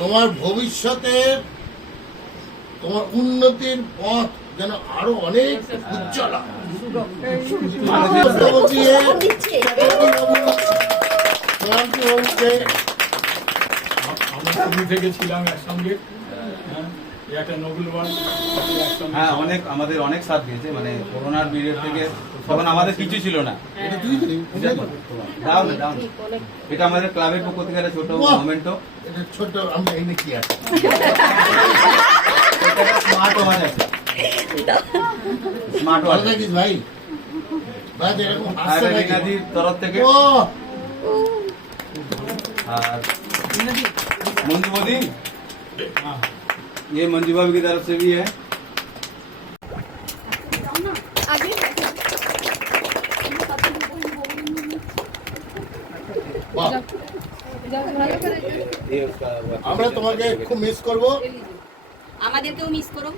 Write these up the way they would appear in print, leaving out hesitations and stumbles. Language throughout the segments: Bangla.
তোমার ভবিষ্যতের তোমার উন্নতির পথ যেন আরো অনেক উজ্জ্বল থেকে ছিলাম একসঙ্গে। হ্যাঁ, অনেক আমাদের অনেক সাথ দিয়েছে, মানে করোনার পিরিয়ড থেকে তখন আমাদের কিছু ছিল না। এটা আমাদের ক্লাবের পক্ষ থেকে একটা ছোট মোমেন্টো, ছোট আমরা এনে কি আছে স্মার্ট ওয়াচ আছে, স্মার্ট ওয়াচ দেখিস ভাই ভাই এরকম আসছে রিনাদির তরফ থেকে। আর मंजू मोदी, ये मंजू भाभी की तरफ से भी है। আমরা তোমাকে খুব মিস করব, আমাদেরকেও মিস করো।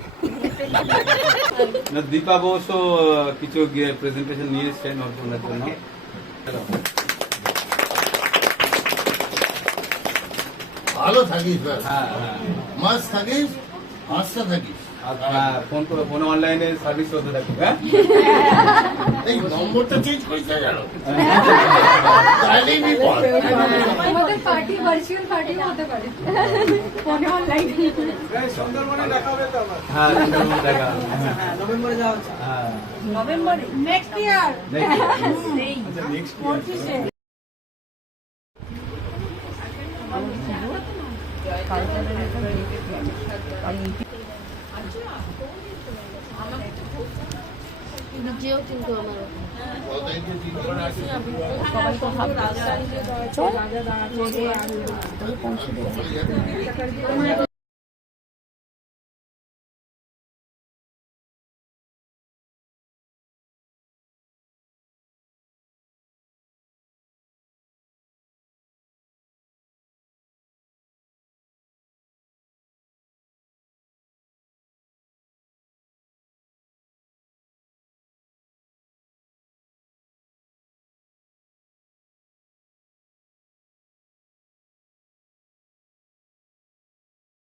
না দীপা অবশ্য কিছু প্রেজেন্টেশন নিয়ে এসছেন ওনার জন্য। ভালো থাকিস, হ্যাঁ মাস থাকিস, হাসতে থাকিস, ফোন অনলাইনে সার্ভিস করতে থাকি। হ্যাঁ, এই নম্বরটা চেঞ্জ করতে জানো তাহলেই বিপদ। আমাদের পার্টি ভার্চুয়াল পার্টি হতে পারে, ফোনে অনলাইন। সুন্দরবনে দেখা হবে তো আবার। হ্যাঁ সুন্দরবনে দেখা হবে। নভেম্বরে যাওয়া হচ্ছে। হ্যাঁ নভেম্বরে নেক্সট ইয়ার। আচ্ছা নেক্সট নিজেও কিন্তু আমার সবাই তো ভাবছে